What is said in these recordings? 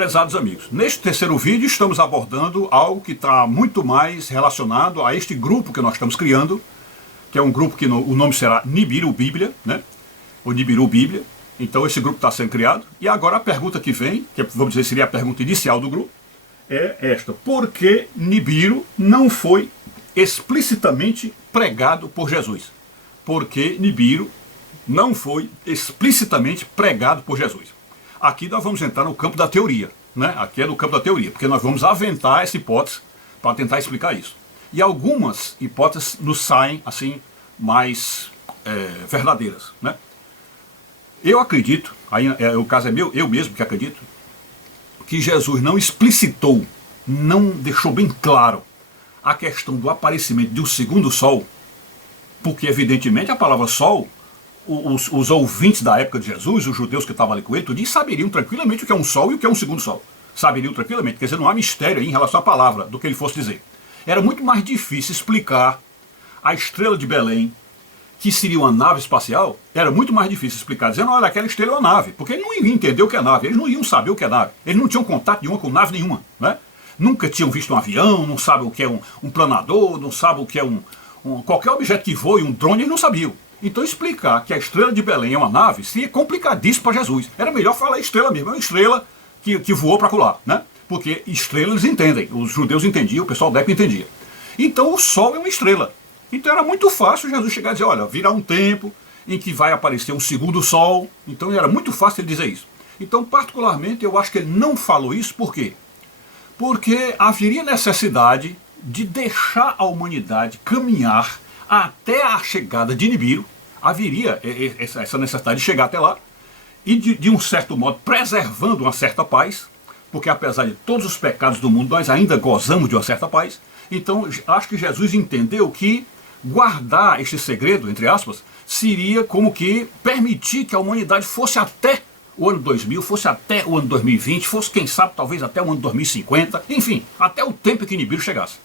Prezados amigos, neste terceiro vídeo estamos abordando algo que está muito mais relacionado a este grupo que nós estamos criando, que é um grupo que o nome será Nibiru Bíblia, né? O Nibiru Bíblia. Então esse grupo está sendo criado. E agora a pergunta que vem, que vamos dizer seria a pergunta inicial do grupo, é esta: por que Nibiru não foi explicitamente pregado por Jesus? Por que Nibiru não foi explicitamente pregado por Jesus? Aqui nós vamos entrar no campo da teoria, né? Aqui é no campo da teoria, porque nós vamos aventar essa hipótese para tentar explicar isso. E algumas hipóteses nos saem assim mais verdadeiras, né? Eu acredito, aí o caso é meu, eu mesmo que acredito, que Jesus não explicitou, não deixou bem claro a questão do aparecimento de um segundo sol, porque evidentemente a palavra sol, os ouvintes da época de Jesus, os judeus que estavam ali com ele, tudinho, saberiam tranquilamente o que é um sol e o que é um segundo sol. Saberiam tranquilamente, quer dizer, não há mistério aí em relação à palavra do que ele fosse dizer. Era muito mais difícil explicar a estrela de Belém, que seria uma nave espacial, era muito mais difícil explicar, dizendo, olha, aquela estrela é uma nave, porque eles não iam entender o que é nave, eles não iam saber o que é nave, eles não tinham contato nenhum com nave nenhuma, né? Nunca tinham visto um avião, não sabem o que é um planador, não sabem o que é qualquer objeto que voe, um drone, eles não sabiam. Então explicar que a estrela de Belém é uma nave seria complicadíssimo para Jesus. Era melhor falar estrela mesmo, é uma estrela que voou para colar, né? Porque estrelas eles entendem, os judeus entendiam, o pessoal da época entendia. Então o sol é uma estrela. Então era muito fácil Jesus chegar e dizer, olha, virá um tempo em que vai aparecer um segundo sol. Então era muito fácil ele dizer isso. Então particularmente eu acho que ele não falou isso, por quê? Porque haveria necessidade de deixar a humanidade caminhar até a chegada de Nibiru, haveria essa necessidade de chegar até lá, e de um certo modo preservando uma certa paz, porque apesar de todos os pecados do mundo, nós ainda gozamos de uma certa paz. Então acho que Jesus entendeu que guardar este segredo, entre aspas, seria como que permitir que a humanidade fosse até o ano 2000, fosse até o ano 2020, fosse quem sabe talvez até o ano 2050, enfim, até o tempo que Nibiru chegasse.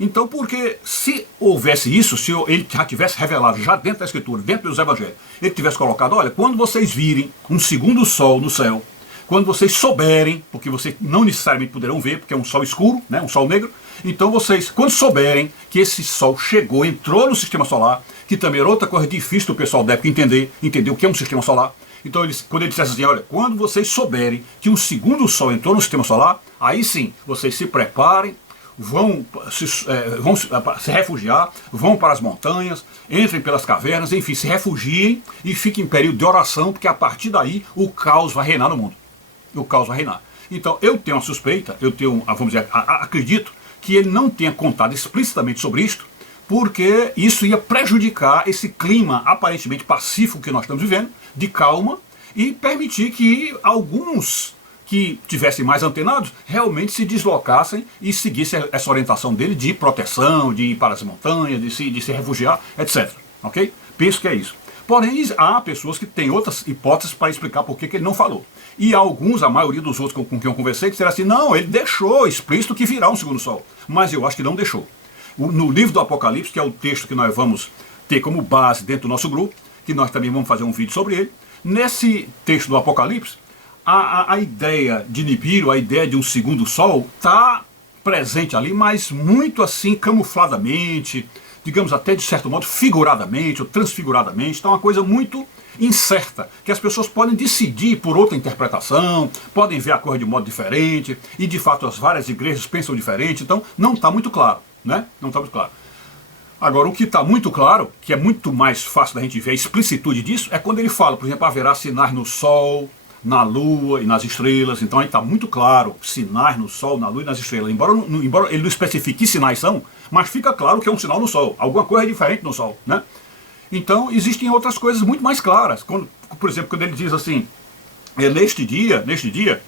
Então, porque se houvesse isso, se ele já tivesse revelado já dentro da Escritura, dentro dos Evangelhos, ele tivesse colocado, olha, quando vocês virem um segundo sol no céu, quando vocês souberem, porque vocês não necessariamente poderão ver, porque é um sol escuro, né, um sol negro, então vocês, quando souberem que esse sol chegou, entrou no sistema solar, que também era outra coisa difícil do pessoal da época entender o que é um sistema solar, então quando ele dissesse assim, olha, quando vocês souberem que um segundo sol entrou no sistema solar, aí sim, vocês se preparem, vão se refugiar, vão para as montanhas, entrem pelas cavernas, enfim, se refugiem e fiquem em período de oração, porque a partir daí o caos vai reinar no mundo. O caos vai reinar. Então eu tenho uma suspeita, vamos dizer, acredito que ele não tenha contado explicitamente sobre isto, porque isso ia prejudicar esse clima aparentemente pacífico que nós estamos vivendo, de calma, e permitir que alguns que tivessem mais antenados, realmente se deslocassem e seguissem essa orientação dele de proteção, de ir para as montanhas, de se refugiar, etc. Ok? Penso que é isso. Porém, há pessoas que têm outras hipóteses para explicar por que ele não falou. E alguns, a maioria dos outros com quem eu conversei, disseram assim, não, ele deixou explícito que virá um segundo sol. Mas eu acho que não deixou. No livro do Apocalipse, que é o texto que nós vamos ter como base dentro do nosso grupo, que nós também vamos fazer um vídeo sobre ele, nesse texto do Apocalipse, a ideia de Nibiru, a ideia de um segundo sol, está presente ali, mas muito assim camufladamente, digamos até de certo modo figuradamente ou transfiguradamente. Então é uma coisa muito incerta, que as pessoas podem decidir por outra interpretação, podem ver a coisa de modo diferente, e de fato as várias igrejas pensam diferente, então não está muito claro, né? Não está muito claro. Agora, o que está muito claro, que é muito mais fácil da gente ver a explicitude disso, é quando ele fala, por exemplo, haverá sinais no sol, na lua e nas estrelas. Então aí está muito claro, sinais no sol, na lua e nas estrelas. Embora ele não especifique que sinais são, mas fica claro que é um sinal no sol. Alguma coisa é diferente no sol, né? Então existem outras coisas muito mais claras. Por exemplo, quando ele diz assim, neste dia,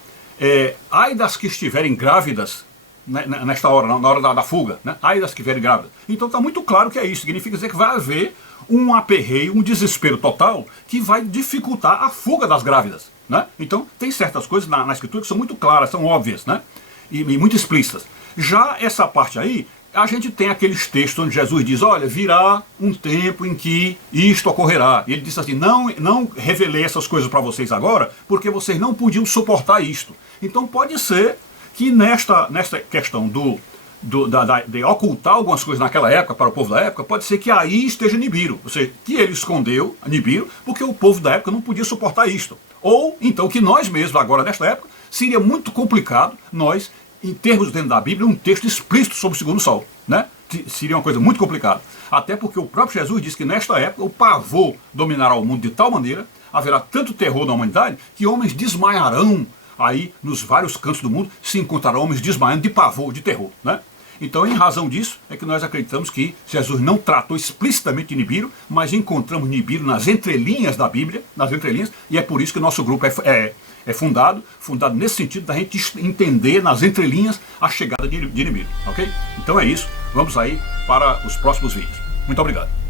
ai das que estiverem grávidas, né, nesta hora, na hora da fuga, né? Ai das que estiverem grávidas. Então está muito claro que é isso. Significa dizer que vai haver um aperreio, um desespero total, que vai dificultar a fuga das grávidas, né? Então tem certas coisas na Escritura que são muito claras, são óbvias, né? E muito explícitas. Já essa parte aí a gente tem aqueles textos onde Jesus diz, olha, virá um tempo em que isto ocorrerá. E ele disse assim, não revelei essas coisas para vocês agora, porque vocês não podiam suportar isto. Então pode ser que nesta questão de ocultar algumas coisas naquela época, para o povo da época, pode ser que aí esteja Nibiru. Ou seja, que ele escondeu Nibiru, porque o povo da época não podia suportar isto. Ou então que nós mesmos, agora nesta época, seria muito complicado nós, em termos dentro da Bíblia, um texto explícito sobre o segundo sol, né? Seria uma coisa muito complicada. Até porque o próprio Jesus disse que nesta época o pavor dominará o mundo de tal maneira, haverá tanto terror na humanidade, que homens desmaiarão aí nos vários cantos do mundo, se encontrarão homens desmaiando de pavor, de terror, né? Então, em razão disso, é que nós acreditamos que Jesus não tratou explicitamente de Nibiru, mas encontramos Nibiru nas entrelinhas da Bíblia, nas entrelinhas, e é por isso que o nosso grupo é fundado nesse sentido da gente entender nas entrelinhas a chegada de Nibiru, ok? Então é isso, vamos aí para os próximos vídeos. Muito obrigado.